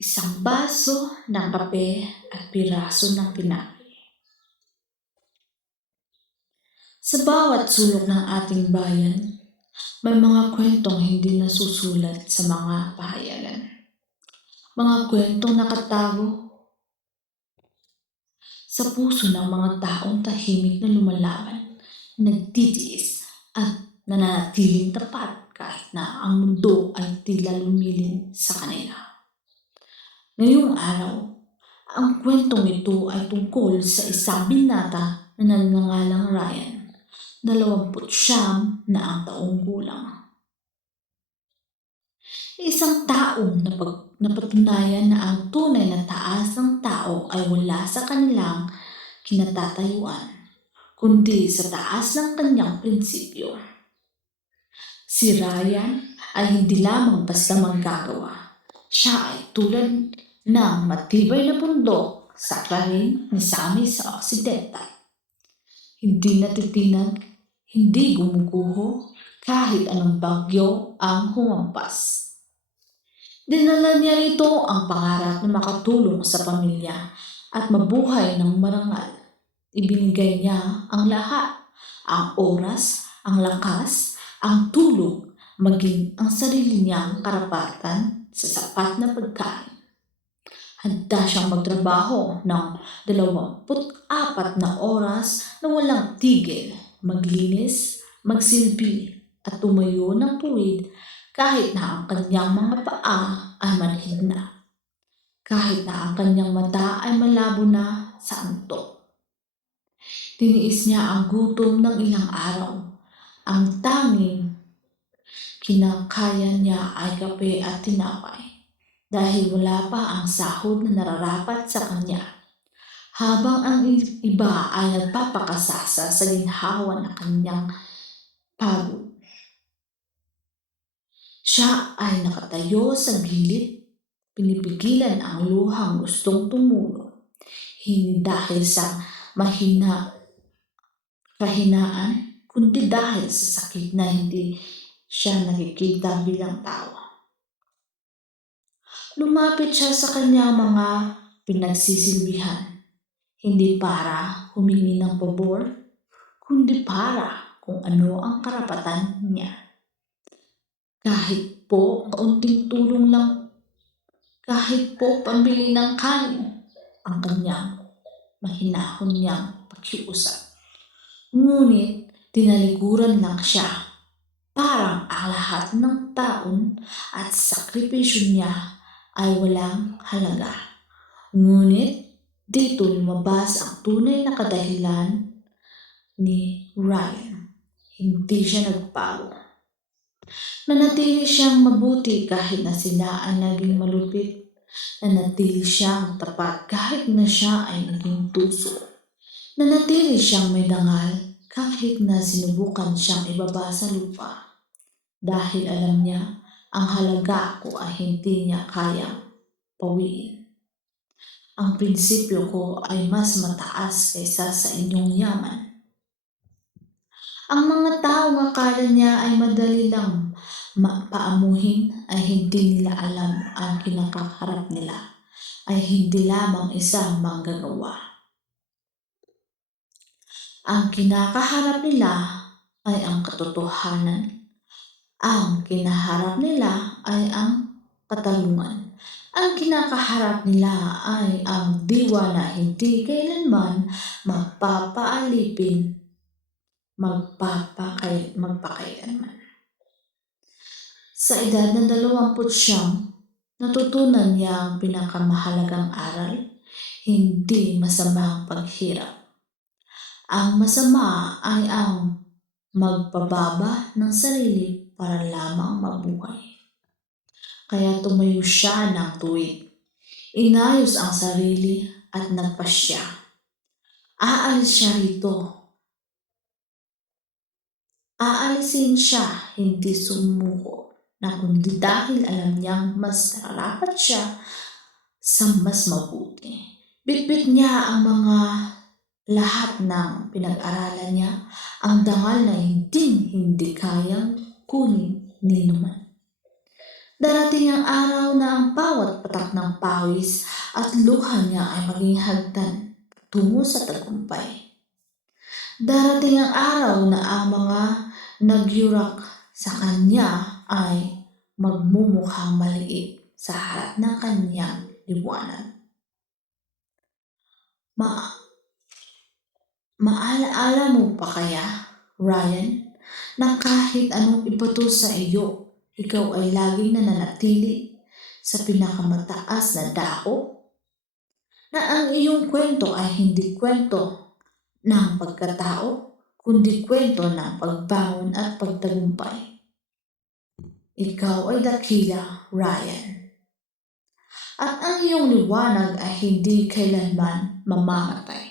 Isang baso ng kape at piraso ng tinapay. Sa bawat sulok ng ating bayan, may mga kwentong hindi nasusulat sa mga pahayagan. Mga kwentong nakatago sa puso ng mga taong tahimik na lumalaban, nagtitiis at nananatiling tapat kahit na ang mundo ay tila lumilin sa kanila. Ngayong araw, ang kwentong ito ay tungkol sa isang binata na nagngangalang Ryan, 29 na ang taong gulang. Isang taong napatunayan na ang tunay na taas ng tao ay wala sa kanilang kinatatayuan, kundi sa taas ng kanyang prinsipyo. Si Ryan ay hindi lamang basta manggagawa. Siya ay tulad ng matibay na bundok sa klarin ni Sami sa Occidental. Hindi natitinag, hindi gumuguho, kahit anong bagyo ang humampas. Dinala niya rito ang pangarap na makatulong sa pamilya at mabuhay ng marangal. Ibinigay niya ang lahat, ang oras, ang lakas, ang tulog, maging ang sarili niyang karapatan sa sapat na pagkain. Handa siyang magtrabaho ng 24 na oras na walang tigil, maglinis, magsilbi at tumayo ng tuwid kahit na ang kanyang mga paa ay manhid na. Kahit na ang kanyang mata ay malabo na sa antok. Tiniis niya ang gutom ng ilang araw. Ang tanging kinakaya niya ay kape at tinapay dahil wala pa ang sahod na nararapat sa kanya. Habang ang iba ay nagpapakasasa sa ginhawa ng kanyang pagod. Siya ay nakatayo sa gilid, pinipigilan ang luhang gustong tumulo. Hindi dahil sa kahinaan, kundi dahil sa sakit na hindi siya nakikita bilang tao. Lumapit siya sa kanyang mga pinagsisilbihan, hindi para humingi ng pabor, kundi para kung ano ang karapatan niya. Kahit po kaunting tulong lang, kahit po pambili ng kanin, ang kanyang mahinahon niyang pakiusap. Ngunit tinalikuran lang siya, parang ang lahat ng taon at sakripisyo niya ay walang halaga. Ngunit dito lumabas ang tunay na kadahilan ni Ryan. Hindi siya nagbago. Nanatili siyang mabuti kahit na sila ay naging malupit. Nanatili siyang tapat kahit na siya ay naging tuso. Nanatili siyang may dangal kahit na sinubukan siyang ibaba sa lupa. Dahil alam niya ang halaga ko ay hindi niya kayang pawiin. Ang prinsipyo ko ay mas mataas kaysa sa inyong yaman. Ang mga taong akala niya ay madali lang paamuhin ay hindi nila alam ang kinakaharap nila ay hindi lamang isang manggagawa. Ang kinakaharap nila ay ang katotohanan. Ang kinaharap nila ay ang katarungan. Ang kinakaharap nila ay ang diwa na hindi kailanman mapapaalipin, magpakailanman. Sa edad ng 29, natutunan niya ang pinakamahalagang aral, hindi masamang paghirap. Ang masama ay ang magpababa ng sarili para lamang mabuhay. Kaya tumayo siya ng tuwid. Inayos ang sarili at nagpasya. Aalis siya rito. Aalisin siya, hindi sumuko, na kundi dahil alam niyang mas nararapat siya sa mas mabuti. Bitbit niya ang mga lahat ng pinag-aralan niya, ang dangal na hindi kayang kunin ni naman. Darating ang araw na ang bawat patak ng pawis at luha niya ay maging hagdan tungo sa tagumpay. Darating ang araw na ang mga nagyurak sa kanya ay magmumukhang maliit sa harap ng kanyang liwanag. Maalaala mo pa kaya, Ryan, na kahit anong ibato sa iyo, ikaw ay laging nananatili sa pinakamataas na dako? Na ang iyong kwento ay hindi kwento ng pagkatao, kundi kwento ng pagbangon at pagtagumpay. Ikaw ay dakila, Ryan. At ang iyong liwanag ay hindi kailanman mamamatay.